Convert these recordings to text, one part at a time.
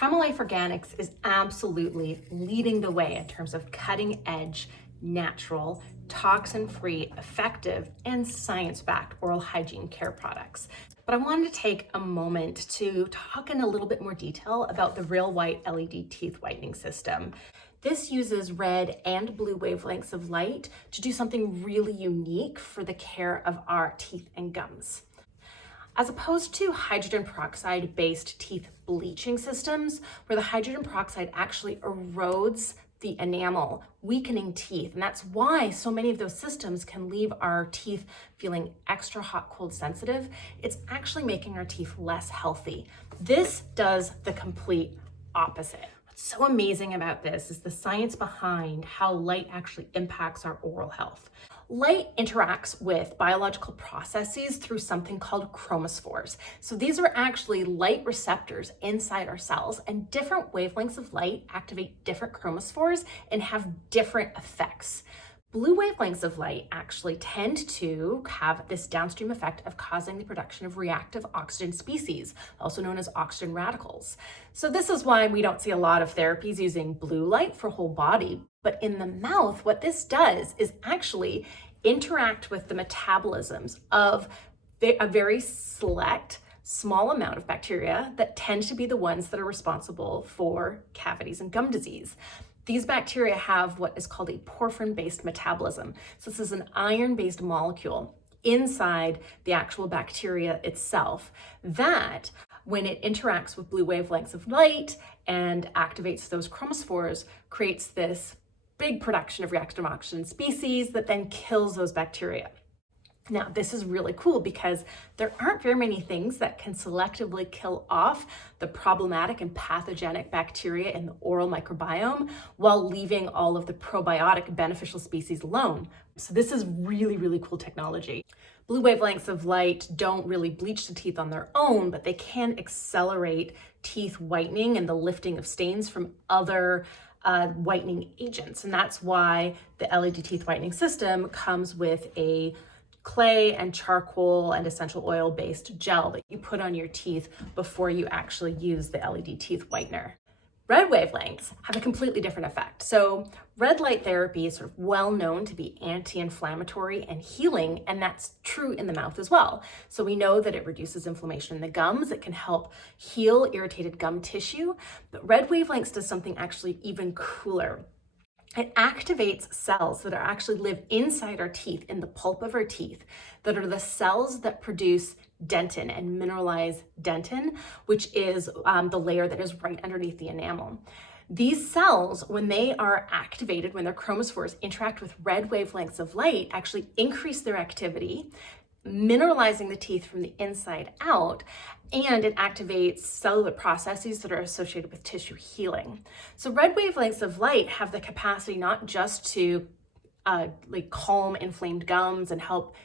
Primal Life Organics is absolutely leading the way in terms of cutting edge, natural, toxin-free, effective, and science-backed oral hygiene care products. But I wanted to take a moment to talk in a little bit more detail about the Real White LED teeth whitening system. This uses red and blue wavelengths of light to do something really unique for the care of our teeth and gums. As opposed to hydrogen peroxide-based teeth bleaching systems, where the hydrogen peroxide actually erodes the enamel, weakening teeth. And that's why so many of those systems can leave our teeth feeling extra hot, cold sensitive. It's actually making our teeth less healthy. This does the complete opposite. What's so amazing about this is the science behind how light actually impacts our oral health. Light interacts with biological processes through something called chromophores. So these are actually light receptors inside our cells, and different wavelengths of light activate different chromophores and have different effects. Blue wavelengths of light actually tend to have this downstream effect of causing the production of reactive oxygen species, also known as oxygen radicals. So this is why we don't see a lot of therapies using blue light for whole body. But in the mouth, what this does is actually interact with the metabolisms of a very select, small amount of bacteria that tend to be the ones that are responsible for cavities and gum disease. These bacteria have what is called a porphyrin-based metabolism. So this is an iron-based molecule inside the actual bacteria itself that, when it interacts with blue wavelengths of light and activates those chromophores, creates this big production of reactive oxygen species that then kills those bacteria. Now, this is really cool because there aren't very many things that can selectively kill off the problematic and pathogenic bacteria in the oral microbiome while leaving all of the probiotic beneficial species alone. So this is really, really cool technology. Blue wavelengths of light don't really bleach the teeth on their own, but they can accelerate teeth whitening and the lifting of stains from other whitening agents. And that's why the LED teeth whitening system comes with a clay and charcoal and essential oil based gel that you put on your teeth before you actually use the LED teeth whitener. Red wavelengths have a completely different effect. So red light therapy is sort of well known to be anti-inflammatory and healing, and that's true in the mouth as well. So we know that it reduces inflammation in the gums. It can help heal irritated gum tissue, but red wavelengths does something actually even cooler. It activates cells that actually live inside our teeth, in the pulp of our teeth, that are the cells that produce dentin and mineralize dentin, which is the layer that is right underneath the enamel. These cells, when they are activated, when their chromophores interact with red wavelengths of light, actually increase their activity, mineralizing the teeth from the inside out, and it activates cellular processes that are associated with tissue healing. So red wavelengths of light have the capacity not just to calm inflamed gums and help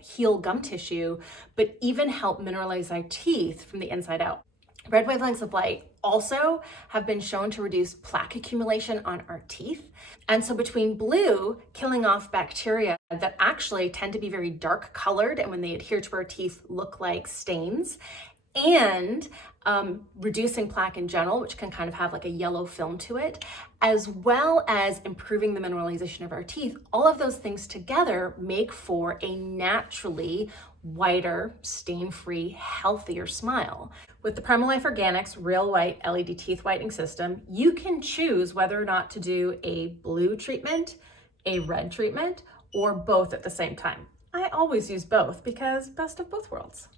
heal gum tissue, but even help mineralize our teeth from the inside out. Red wavelengths of light also have been shown to reduce plaque accumulation on our teeth. And so between blue, killing off bacteria that actually tend to be very dark colored, and when they adhere to our teeth look like stains, and reducing plaque in general, which can kind of have like a yellow film to it, as well as improving the mineralization of our teeth, all of those things together make for a naturally whiter, stain-free, healthier smile. With the Primal Life Organics Real White LED Teeth Whitening System, you can choose whether or not to do a blue treatment, a red treatment, or both at the same time. I always use both because best of both worlds.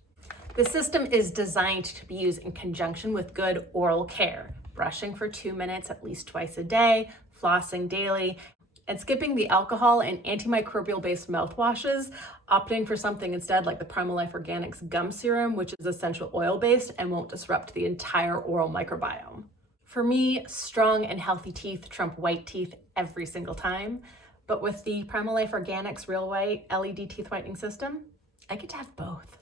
The system is designed to be used in conjunction with good oral care, brushing for 2 minutes at least twice a day, flossing daily, and skipping the alcohol and antimicrobial-based mouthwashes, opting for something instead like the Primal Life Organics Gum Serum, which is essential oil-based and won't disrupt the entire oral microbiome. For me, strong and healthy teeth trump white teeth every single time, but with the Primal Life Organics Real White LED Teeth Whitening System, I get to have both.